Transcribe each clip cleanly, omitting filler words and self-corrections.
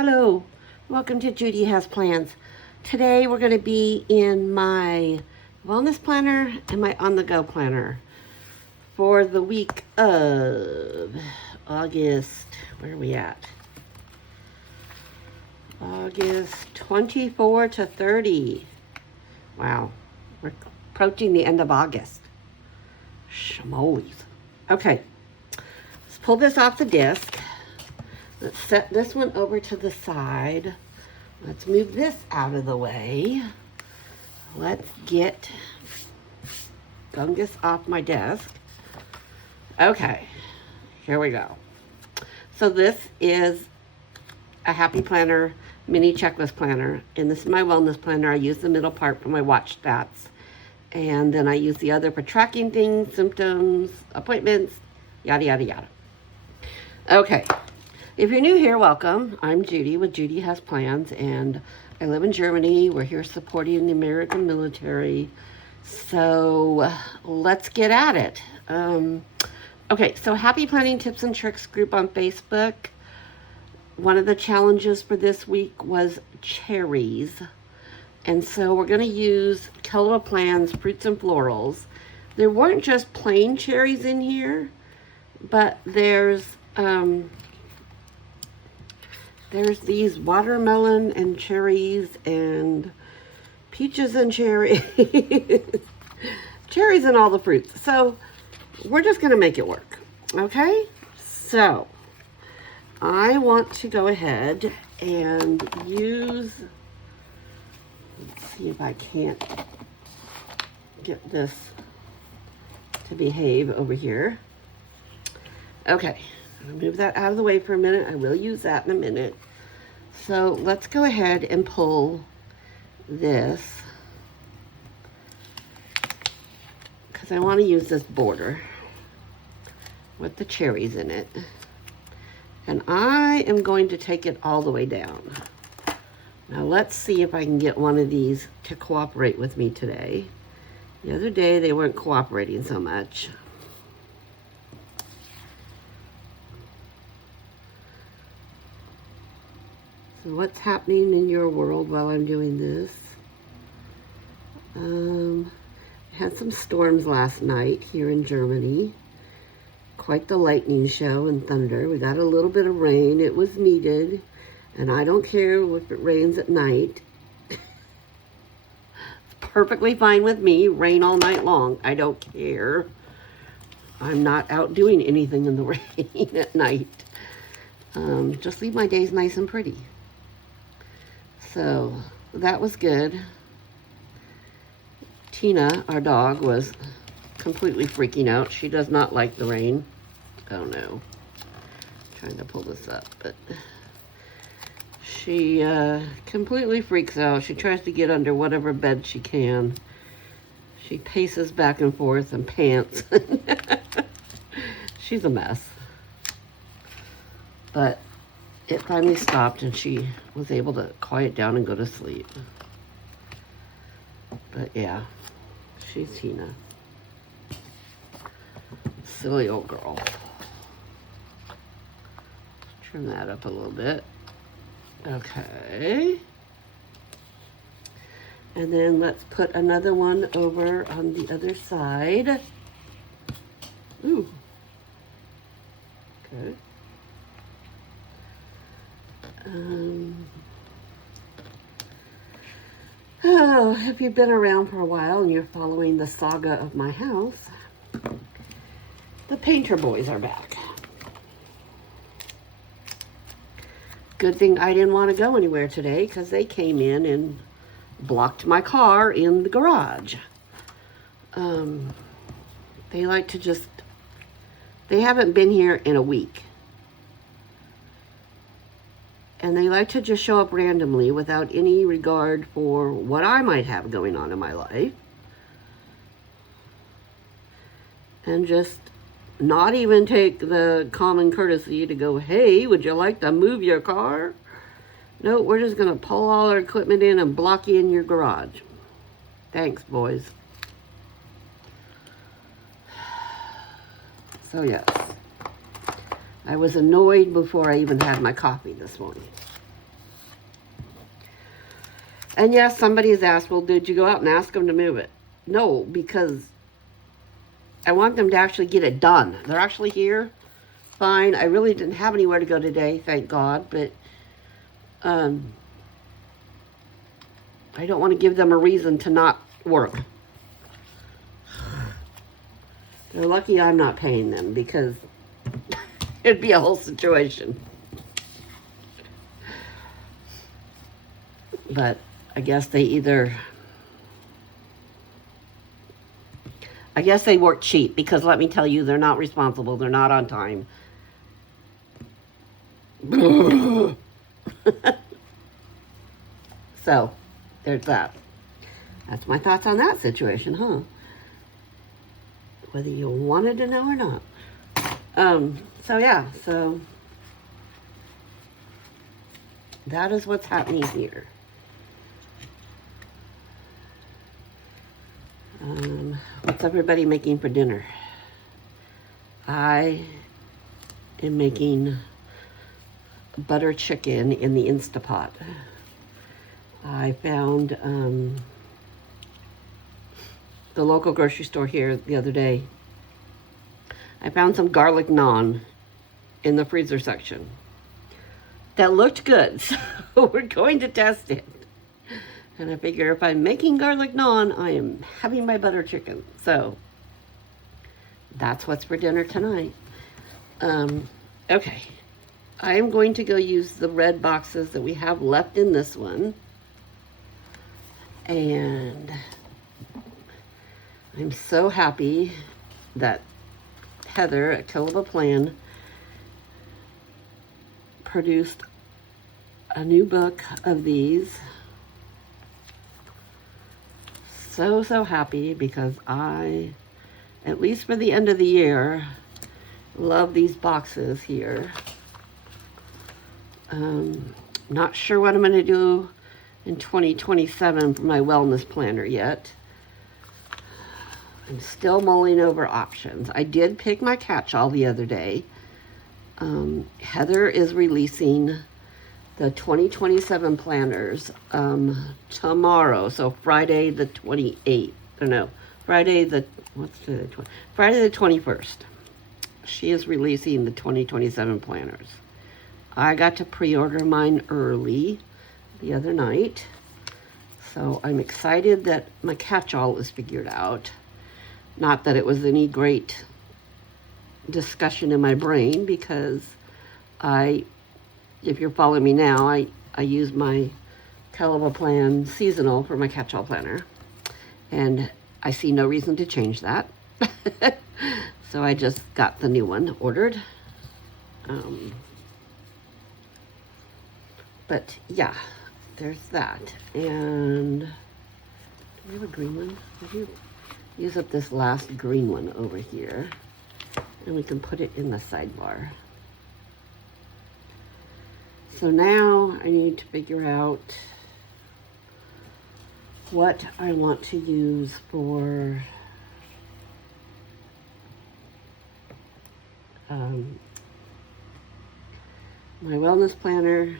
Hello, welcome to Judy Has Plans. Today we're going to be in my wellness planner and my on-the-go planner for the week of August. Where are we at? August 24 to 30. Wow, we're approaching the end of August. Shamoles. Okay, let's pull this off the disc. Let's set this one over to the side. Let's move this out of the way. Let's get Gungus off my desk. Okay, here we go. So this is a Happy Planner mini checklist planner, and this is my wellness planner. I use the middle part for my watch stats, and then I use the other for tracking things, symptoms, appointments, yada, yada, yada. Okay. If you're new here, welcome. I'm Judy with Judy Has Plans, and I live in Germany. We're here supporting the American military. So let's get at it. Okay, so Happy Planning Tips and Tricks group on Facebook. One of the challenges for this week was cherries. And so we're going to use Keller Plans Fruits and Florals. There weren't just plain cherries in here, but there's these watermelon and cherries and peaches and cherries. Cherries and all the fruits. So we're just going to make it work. Okay? So I want to go ahead and use, let's see if I can't get this to behave over here. Okay. I'll move that out of the way for a minute. I will use that in a minute. So let's go ahead and pull this, because I want to use this border with the cherries in it. And I am going to take it all the way down. Now let's see if I can get one of these to cooperate with me today. The other day they weren't cooperating so much. So what's happening in your world while I'm doing this? Had some storms last night here in Germany. Quite the lightning show and thunder. We got a little bit of rain. It was needed. And I don't care if it rains at night. It's perfectly fine with me. Rain all night long. I don't care. I'm not out doing anything in the rain at night. Just leave my days nice and pretty. So that was good. Tina, our dog, was completely freaking out. She does not like the rain. Oh no. Trying to pull this up, but she completely freaks out. She tries to get under whatever bed she can. She paces back and forth and pants. She's a mess. But it finally stopped and she was able to quiet down and go to sleep. But yeah, she's Tina. Silly old girl. Trim that up a little bit. Okay. And then let's put another one over on the other side. Ooh. Okay. Oh, if you've been around for a while and you're following the saga of my house, the Painter Boys are back. Good thing I didn't want to go anywhere today because they came in and blocked my car in the garage. They like to just, they haven't been here in a week. And they like to just show up randomly without any regard for what I might have going on in my life. And just not even take the common courtesy to go, hey, would you like to move your car? No, we're just going to pull all our equipment in and block you in your garage. Thanks, boys. So, yes. I was annoyed before I even had my coffee this morning. And yes, somebody has asked, well, did you go out and ask them to move it? No, because I want them to actually get it done. They're actually here. Fine. I really didn't have anywhere to go today, thank God. But I don't want to give them a reason to not work. They're lucky I'm not paying them, because it'd be a whole situation. But I guess they work cheap, because let me tell you, they're not responsible. They're not on time. So, there's that. That's my thoughts on that situation, huh? Whether you wanted to know or not. So that is what's happening here. What's everybody making for dinner? I am making butter chicken in the Instapot. I found the local grocery store here the other day. I found some garlic naan in the freezer section that looked good, so we're going to test it. And I figure if I'm making garlic naan, I am having my butter chicken. So that's what's for dinner tonight. Okay, I am going to go use the red boxes that we have left in this one. And I'm so happy that Heather at Killable Plan produced a new book of these. So happy, because I, at least for the end of the year, love these boxes here. Not sure what I'm going to do in 2027 for my wellness planner yet. I'm still mulling over options. I did pick my catch-all the other day. Heather is releasing the 2027 planners tomorrow, so Friday the 28th. Or no, Friday the 21st. She is releasing the 2027 planners. I got to pre-order mine early the other night, so I'm excited that my catch-all is figured out. Not that it was any great discussion in my brain, because if you're following me now, I use my Killable Plan seasonal for my catch-all planner, and I see no reason to change that. So I just got the new one ordered. But yeah, there's that. And do we have a green one? Did you use up this last green one over here? And we can put it in the sidebar. So now I need to figure out what I want to use for my wellness planner,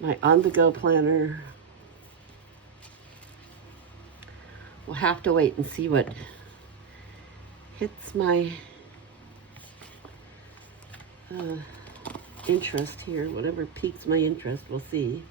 my on-the-go planner. We'll have to wait and see what hits my interest here. Whatever piques my interest, we'll see.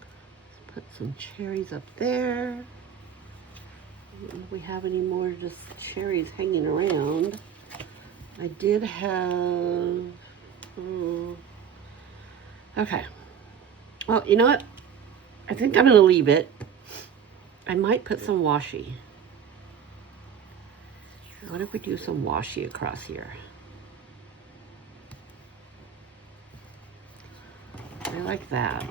Let's put some cherries up there. I don't know if we have any more just cherries hanging around. I did have... okay. Well, you know what? I think I'm going to leave it. I might put some washi. What if we do some washi across here? I like that.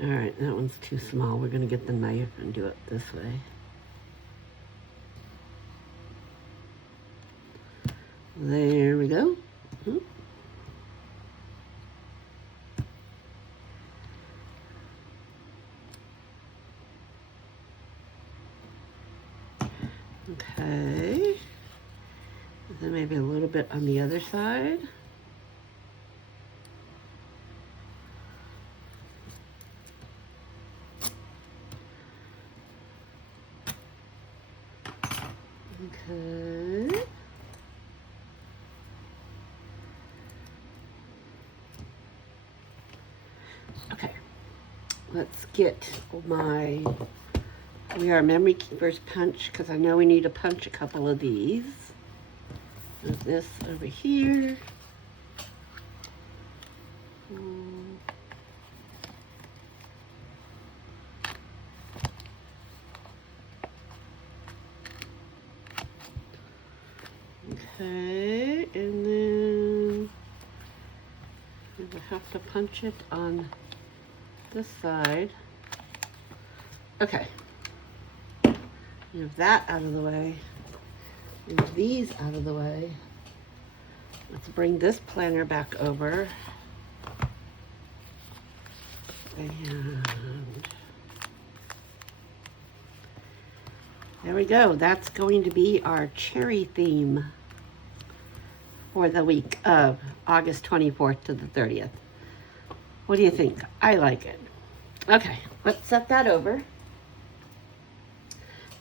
All right, that one's too small. We're going to get the knife and do it this way. There we go. Okay. Then maybe a little bit on the other side. Okay. Okay. Let's get my We Are Memory Keepers punch, because I know we need to punch a couple of these. There's this over here. Okay, and then we will have to punch it on this side. Okay. Move that out of the way. Move these out of the way. Let's bring this planner back over. And there we go. That's going to be our cherry theme for the week of August 24th to the 30th. What do you think? I like it. Okay, let's set that over.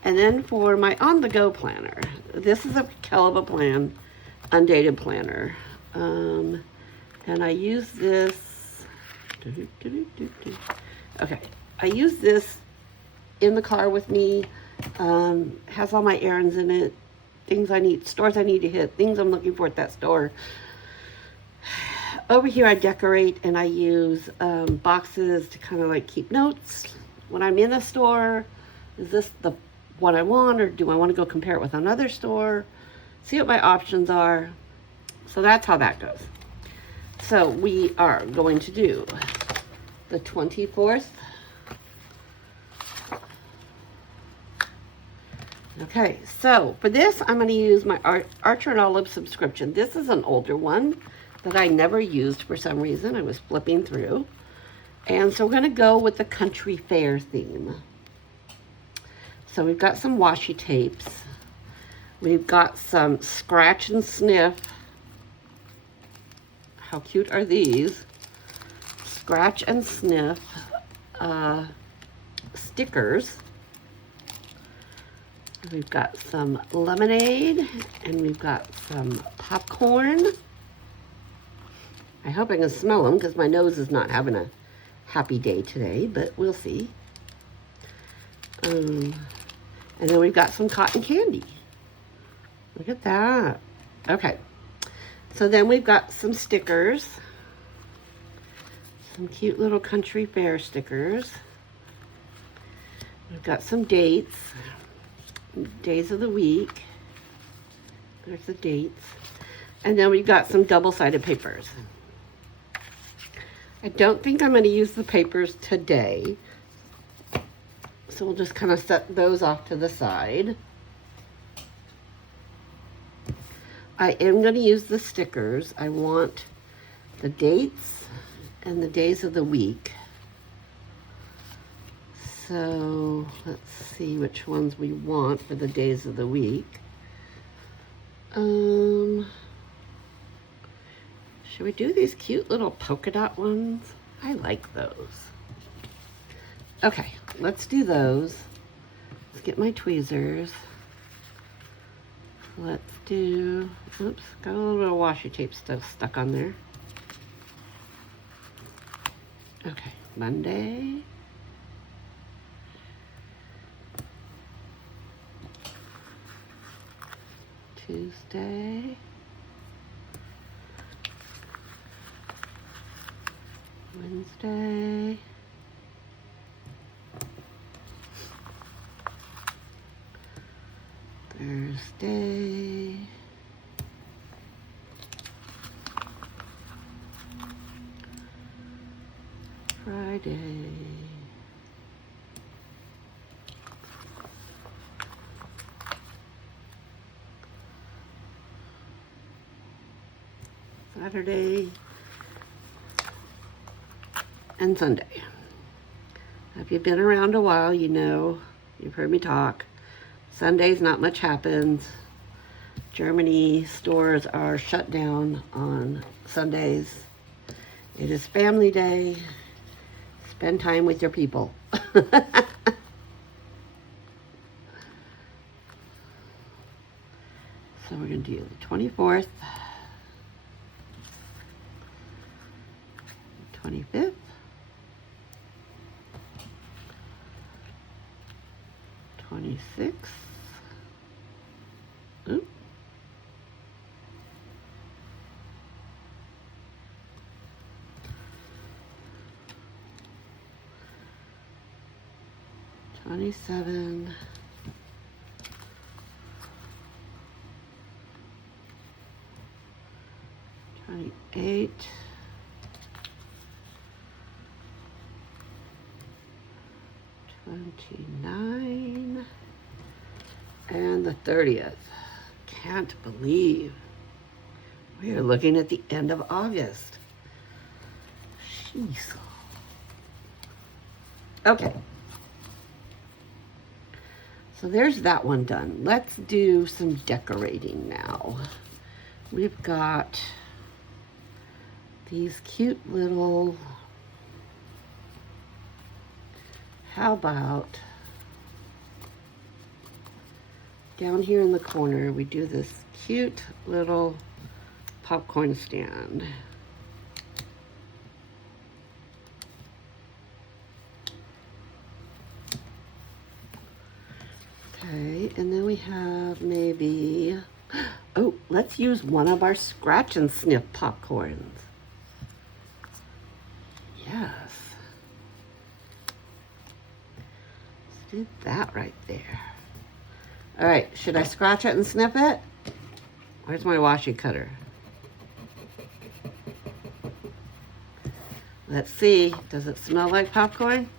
And then for my on-the-go planner, this is a Caliber Plan undated planner. And I use this, okay, I use this in the car with me. Has all my errands in it, things I need, stores I need to hit, things I'm looking for at that store. Over here I decorate and I use boxes to kind of like keep notes. When I'm in a store, is this the what I want, or do I want to go compare it with another store? See what my options are. So that's how that goes. So we are going to do the 24th. Okay, so for this, I'm going to use my Archer and Olive subscription. This is an older one that I never used for some reason. I was flipping through. And so we're going to go with the country fair theme. So we've got some washi tapes. We've got some scratch and sniff. How cute are these? Scratch and sniff stickers. We've got some lemonade and we've got some popcorn. I hope I can smell them because my nose is not having a happy day today, but we'll see. And then we've got some cotton candy. Look at that. Okay. So then we've got some stickers. Some cute little country fair stickers. We've got some dates. Days of the week. There's the dates. And then we've got some double-sided papers. I don't think I'm going to use the papers today. So we'll just kind of set those off to the side. I am going to use the stickers. I want the dates and the days of the week. So let's see which ones we want for the days of the week. Should we do these cute little polka dot ones? I like those. Okay, let's do those. Let's get my tweezers. Let's do, oops, got a little bit of washi tape stuff stuck on there. Okay, Monday. Tuesday. Wednesday. Thursday. Friday. Saturday. And Sunday. If you've been around a while, you know, you've heard me talk. Sundays, not much happens. Germany stores are shut down on Sundays. It is family day. Spend time with your people. So we're going to do the 24th, 25th, 26th. Oops. 27, 28, 29, and the 30th. Can't believe we are looking at the end of August. Jeez. Okay. So there's that one done. Let's do some decorating now. We've got these cute little, how about down here in the corner, we do this cute little popcorn stand. Okay, and then we have maybe, oh, let's use one of our scratch and sniff popcorns. Yes. Let's do that right there. All right, should I scratch it and sniff it? Where's my washi cutter? Let's see, does it smell like popcorn?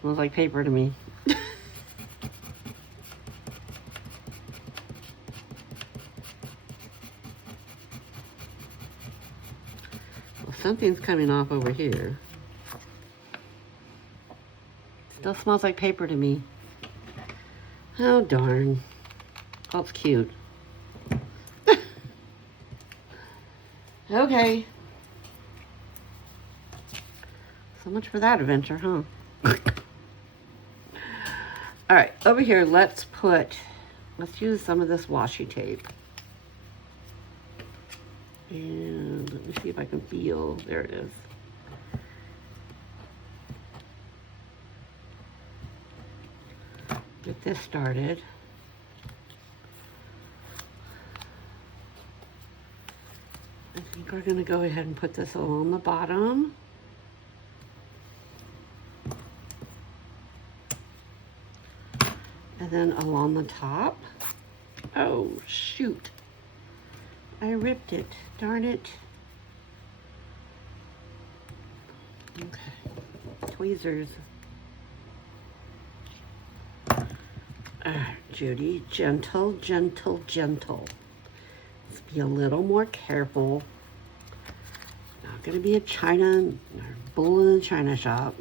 Smells like paper to me. Well, something's coming off over here. Still smells like paper to me. Oh, darn. Oh, it's cute. Okay. So much for that adventure, huh? All right, over here, let's use some of this washi tape. And let me see if I can feel, there it is. Get this started. I think we're gonna go ahead and put this along the bottom. And then along the top. Oh, shoot. I ripped it, darn it. Okay, tweezers. Judy, gentle, gentle, gentle. Let's be a little more careful. Not gonna be a China, or bull in a China shop.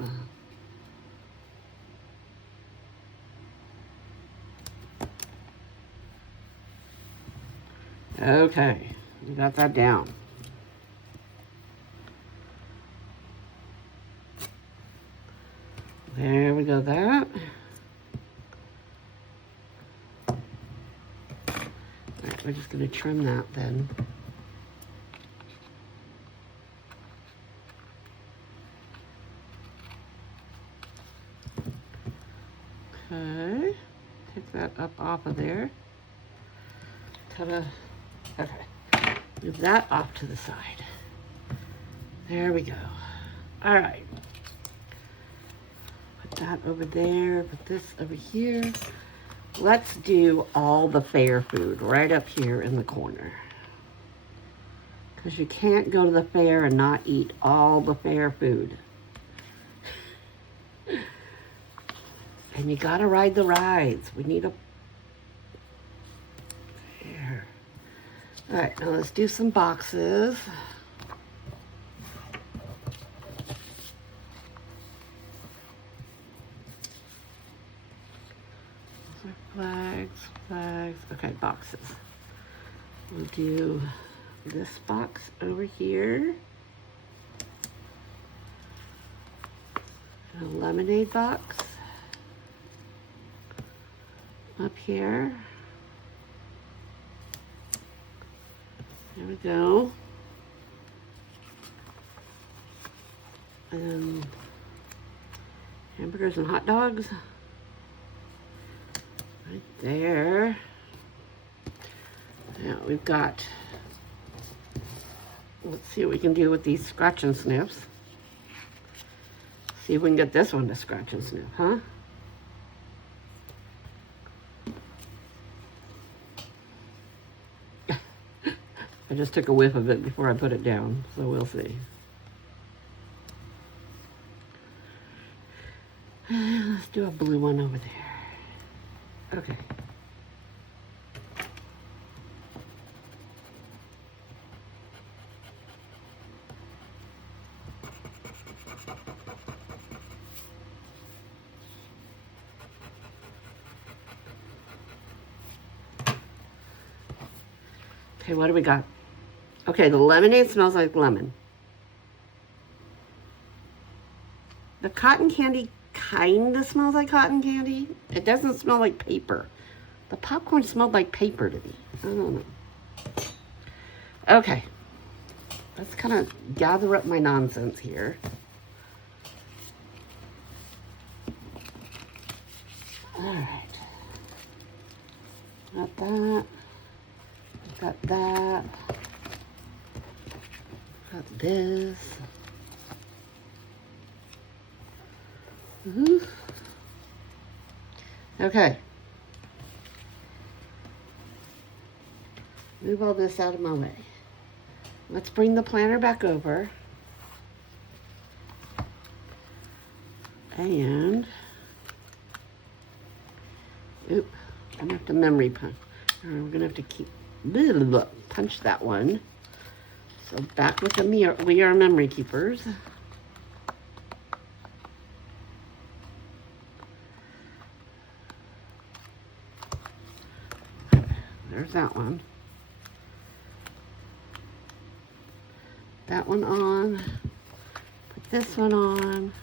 Okay, we got that down. There we go, that. All right, we're just gonna trim that then. Okay, take that up off of there. Okay, move that off to the side. There we go. All right. Put that over there, put this over here. Let's do all the fair food right up here in the corner. Because you can't go to the fair and not eat all the fair food. And you gotta ride the rides. We need a... There. All right, now let's do some boxes. 5 boxes. We'll do this box over here. A lemonade box up here. There we go. And hamburgers and hot dogs. Right there. Now we've got, let's see what we can do with these scratch and sniffs. See if we can get this one to scratch and sniff, huh? I just took a whiff of it before I put it down, so we'll see. Let's do a blue one over there. Okay. Okay, what do we got? Okay, the lemonade smells like lemon. The cotton candy kind of smells like cotton candy. It doesn't smell like paper. The popcorn smelled like paper to me. I don't know. Okay, let's kind of gather up my nonsense here. All right. Got that. Got that. Got this. Okay. Move all this out of my way. Let's bring the planner back over. And, I'm gonna have to memory punch. We're gonna have to keep, punch that one. So back with the mirror, we are memory keepers. There's that one. That one on. Put this one on.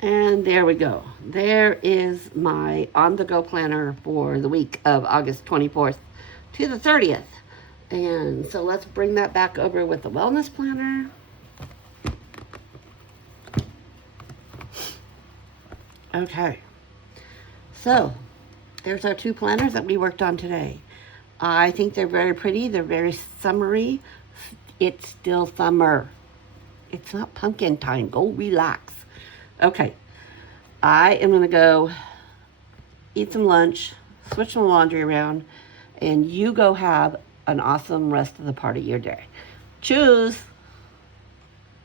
And there we go. There is my on-the-go planner for the week of August 24th to the 30th. And so let's bring that back over with the wellness planner. Okay. So there's our 2 planners that we worked on today. I think they're very pretty. They're very summery. It's still summer. It's not pumpkin time. Go relax. Okay. I am going to go eat some lunch, switch some laundry around, and you go have an awesome rest of the part of your day. Cheers.